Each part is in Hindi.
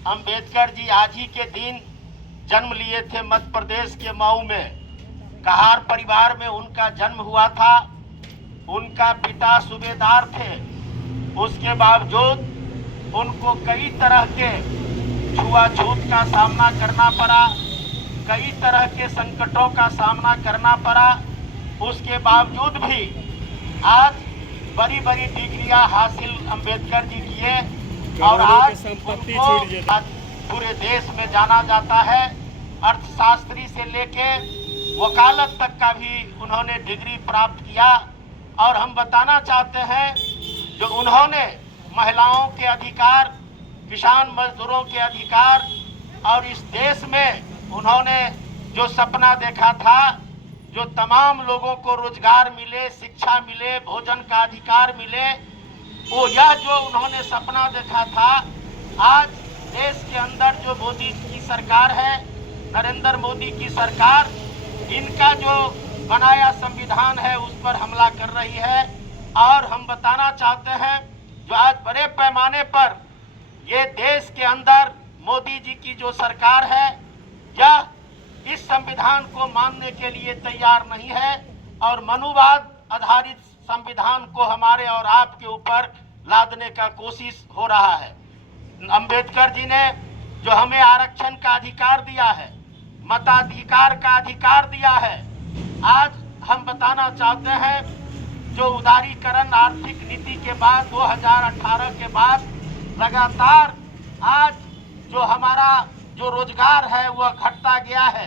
अंबेडकर जी आज ही के दिन जन्म लिए थे मध्य प्रदेश के मऊ में। कहार परिवार में उनका जन्म हुआ था। उनका पिता सूबेदार थे। उसके बावजूद उनको कई तरह के छुआछूत का सामना करना पड़ा, कई तरह के संकटों का सामना करना पड़ा। उसके बावजूद भी आज बड़ी बड़ी डिग्रियां हासिल अंबेडकर जी किए और आज उनको पूरे देश में जाना जाता है। अर्थशास्त्री से लेके वकालत तक का भी उन्होंने डिग्री प्राप्त किया। और हम बताना चाहते हैं जो उन्होंने महिलाओं के अधिकार, किसान मजदूरों के अधिकार और इस देश में उन्होंने जो सपना देखा था, जो तमाम लोगों को रोजगार मिले, शिक्षा मिले, भोजन का अधिकार मिले, वो यह जो उन्होंने सपना देखा था, आज देश के अंदर जो मोदी की सरकार है, नरेंद्र मोदी की सरकार, इनका जो बनाया संविधान है उस पर हमला कर रही है। और हम बताना चाहते हैं जो आज बड़े पैमाने पर ये देश के अंदर मोदी जी की जो सरकार है, यह इस संविधान को मानने के लिए तैयार नहीं है और मनुवाद आधारित संविधान को हमारे और आपके ऊपर लादने का कोशिश हो रहा है। अंबेडकर जी ने जो हमें आरक्षण का अधिकार दिया है, मताधिकार का अधिकार दिया है, आज हम बताना चाहते हैं जो उदारीकरण आर्थिक नीति के बाद 2018 के बाद लगातार आज जो हमारा जो रोजगार है वह घटता गया है।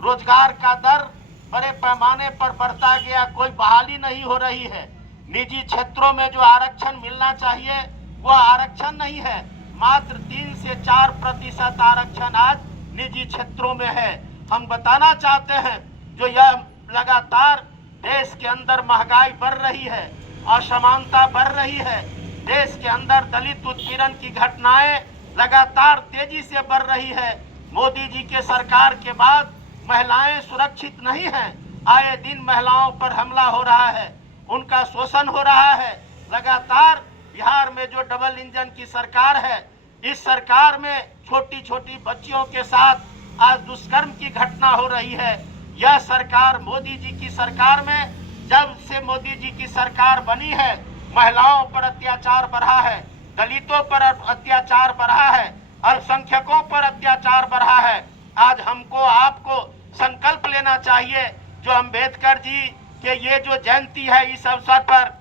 रोजगार का दर बड़े पैमाने पर बढ़ता गया, कोई बहाली नहीं हो रही है। निजी क्षेत्रों में जो आरक्षण मिलना चाहिए वह आरक्षण नहीं है। मात्र 3 से 4% आरक्षण आज निजी क्षेत्रों में है। हम बताना चाहते हैं जो यह लगातार देश के अंदर महंगाई बढ़ रही है, असमानता बढ़ रही है, देश के अंदर दलित उत्पीड़न की घटनाएं लगातार तेजी से बढ़ रही है। मोदी जी के सरकार के बाद महिलाएं सुरक्षित नहीं हैं। आए दिन महिलाओं पर हमला हो रहा है, उनका शोषण हो रहा है। लगातार बिहार में जो डबल इंजन की सरकार है, इस सरकार में छोटी छोटी बच्चियों के साथ आज दुष्कर्म की घटना हो रही है। यह सरकार मोदी जी की सरकार में, जब से मोदी जी की सरकार बनी है, महिलाओं पर अत्याचार बढ़ा है, दलितों पर अत्याचार बढ़ा है, अल्पसंख्यकों पर अत्याचार बढ़ा है। आज हमको आपको संकल्प लेना चाहिए जो अंबेडकर जी के ये जो जयंती है, इस अवसर पर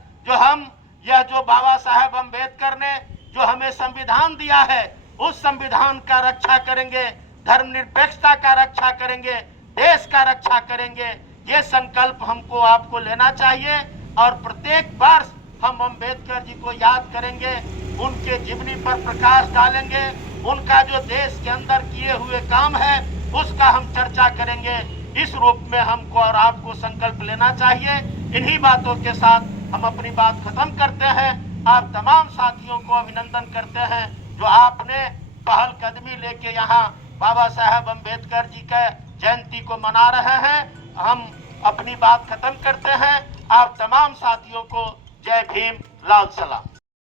यह जो बाबा साहेब अंबेडकर ने जो हमें संविधान दिया है, उस संविधान का रक्षा करेंगे, धर्मनिरपेक्षता का रक्षा करेंगे, देश का रक्षा करेंगे। ये संकल्प हमको आपको लेना चाहिए और प्रत्येक वर्ष हम अंबेडकर जी को याद करेंगे, उनके जीवनी पर प्रकाश डालेंगे, उनका जो देश के अंदर किए हुए काम है उसका हम चर्चा करेंगे। इस रूप में हमको और आपको संकल्प लेना चाहिए। इन्हीं बातों के साथ हम अपनी बात खत्म करते हैं। आप तमाम साथियों को अभिनंदन करते हैं जो आपने पहल कदमी लेके यहाँ बाबा साहेब अंबेडकर जी के जयंती को मना रहे हैं। हम अपनी बात खत्म करते हैं। आप तमाम साथियों को जय भीम, लाल सलाम।